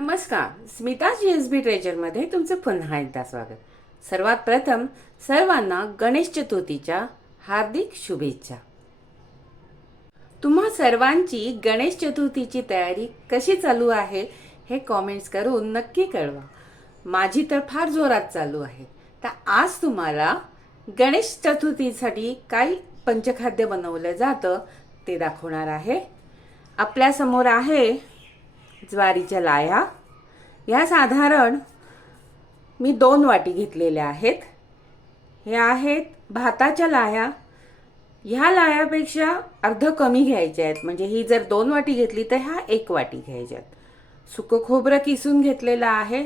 नमस्कार Smita G S बी ट्रेजरमध्ये तुमचं पुन्हा एकदा स्वागत. सर्वात प्रथम सर्वांना गणेश चतुर्थीच्या हार्दिक शुभेच्छा. तुम्हा सर्वांची गणेश चतुर्थीची तयारी कशी चालू आहे हे कॉमेंट्स करून नक्की कळवा. माझी तर फार जोरात चालू आहे. तर आज तुम्हाला गणेश चतुर्थीसाठी काय पंचखाद्य बनवलं जातं ते दाखवणार आहे. आपल्यासमोर आहे ज्वारीच्या लाया. ह्या साधारण मी दोन वाटी घेतलेल्या आहेत. हे आहेत भाताच्या लाया. ह्या लायापेक्षा अर्ध कमी घ्यायच्या आहेत. म्हणजे ही जर दोन वाटी घेतली तर ह्या एक वाटी घ्यायच्यात सुकं खोबरं किसून घेतलेलं आहे.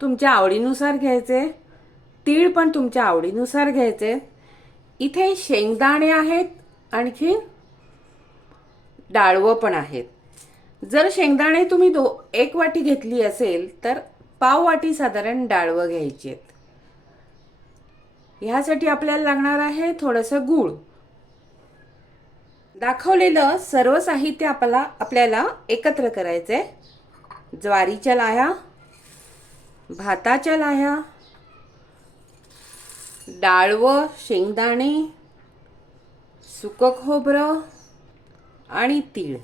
तुमच्या आवडीनुसार घ्यायचे. तीळ पण तुमच्या आवडीनुसार घ्यायचे. इथे शेंगदाणे आहेत. आणखी डाळवं पण आहेत. जर शेंगदाणे तुम्ही दो एक वाटी घेतली असेल तर पाव वाटी साधारण डाळवं घ्यायची आहेत. ह्यासाठी आपल्याला लागणार आहे थोडंसं गूळ. दाखवलेलं सर्व साहित्य आपला आपल्याला एकत्र करायचं आहे ज्वारीच्या लाह्या भाताच्या लाह्या डाळवं शेंगदाणे सुकं खोबरं आणि तीळ.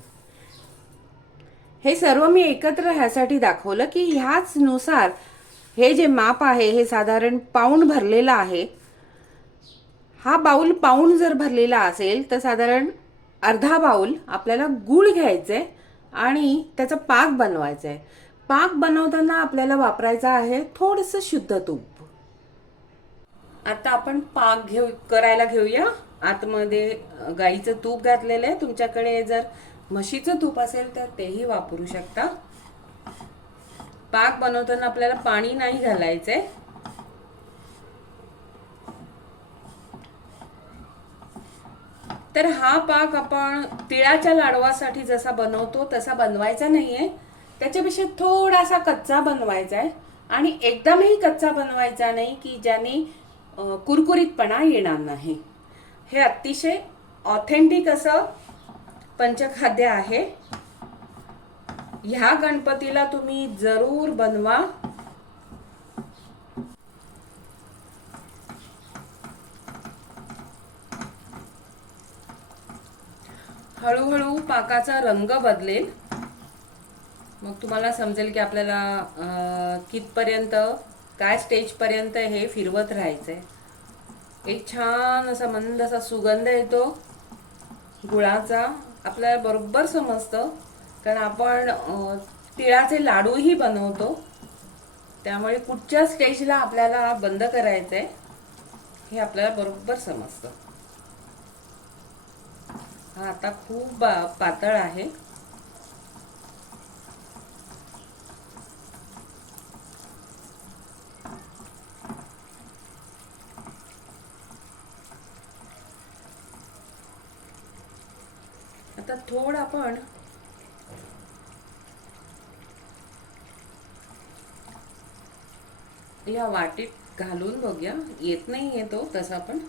हे सर्व मी एकत्र ह्यासाठी दाखवलं की ह्याच नुसार हे जे माप आहे हे साधारण पाऊंड भरलेलं आहे. हा बाऊल पाऊंड जर भरलेला असेल तर साधारण अर्धा बाऊल आपल्याला गूळ घ्यायचंय आणि त्याचा पाक बनवायचा आहे पाक बनवताना आपल्याला वापरायचा आहे थोडंसं शुद्ध तूप. आता आपण पाक घेऊ करायला घेऊया. आतमध्ये गाईचं तूप घातलेलं आहे. तुमच्याकडे जर म्हशीचं तूप असेल तर तेही वापरू शकता. पाक बनवताना आपल्याला पाणी नाही घालायचंय. तर हा पाक आपण तिळाच्या लाडवासाठी जसा बनवतो तसा बनवायचा नाहीये. त्याच्यापेक्षा थोडासा कच्चा बनवायचा आहे आणि एकदमही कच्चा बनवायचा नाही की ज्याने कुरकुरीतपणा येणार नाही. हे अतिशय ऑथेंटिक असं पंचखाद्य आहे. ह्या गणपतीला तुम्ही जरूर बनवा. हळूहळू पाकाचा रंग बदलेल. मग तुम्हाला समजेल की आपल्याला कितपर्यंत काय स्टेजपर्यंत हे फिरवत राहायचंय. एक छान असा मंद असा सुगंध येतो. गुळाचा आपल्याला बरोबर समजतं. कारण आपण तिळाचे लाडूही बनवतो. त्यामुळे कुठच्या स्टेजला आपल्याला बंद करायचं आहे हे आपल्याला बरोबर समजतं. हा आता खूप बा- पातळ आहे. आता थोडं आपण या वाटीत घालून बघूया. येत नाही येतो तसा पण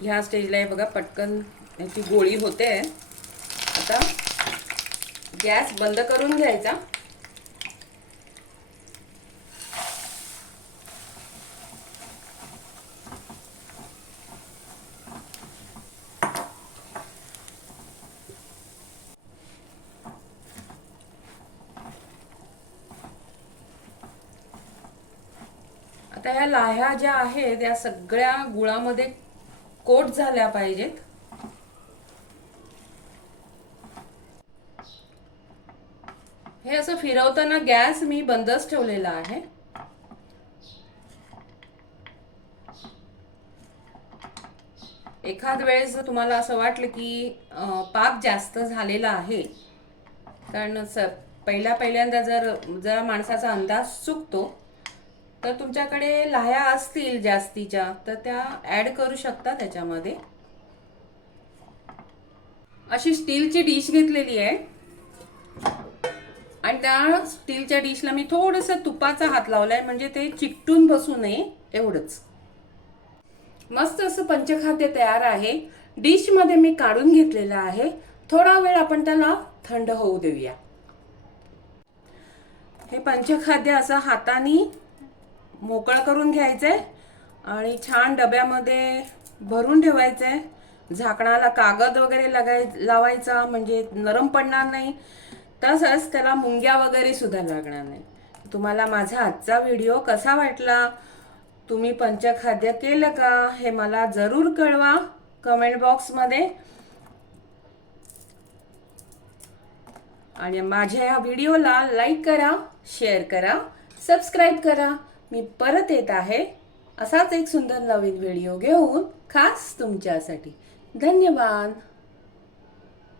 ह्या स्टेजला हे बघा पटकन याची गोळी होते. आता गॅस बंद करून घ्यायचा. आता ह्या लाह्या ज्या आहेत या सगळ्या गुळामध्ये कोट झाल्या पाहिजेत. हे असं फिरवताना गॅस मी बंदच ठेवलेला आहे. एखाद वेळेस जर तुम्हाला असं वाटलं की पाप पाक जास्त झालेला आहे कारण स पहिल्या पहिल्यांदा जर जरा माणसाचा अंदाज चुकतो तर तुमच्याकडे लाह्या असतील जास्तीच्या तर त्या ऍड करू शकता त्याच्यामध्ये. अशी स्टीलची डिश घेतलेली आहे. आणि त्या स्टीलच्या डिशला मी थोडंसं तुपाचा हात लावलाय म्हणजे ते चिकटून बसू नये एवढंच. मस्त असं पंचखाद्य तयार आहे. डिशमध्ये मी काढून घेतलेलं आहे. थोडा वेळ आपण त्याला थंड होऊ देऊया. हे पंचखाद्य असं हाताने मोकळं करून घ्यायचंय आणि छान डब्यामध्ये भरून ठेवायचंय. झाकणाला कागद वगैरे लगाय लावायचा म्हणजे नरम पडणार नाही. तसंच त्याला मुंग्या वगैरे सुद्धा लागणार नाही तुम्हाला माझा आजचा व्हिडिओ कसा वाटला? तुम्ही पंचखाद्य केलं का? हे मला जरूर कळवा कमेंट बॉक्समध्ये. आणि माझ्या या व्हिडिओला लाईक करा शेअर करा सबस्क्राईब करा. मी परत येत आहे असाच एक सुंदर नवीन व्हिडिओ घेऊन खास तुमच्यासाठी. धन्यवाद.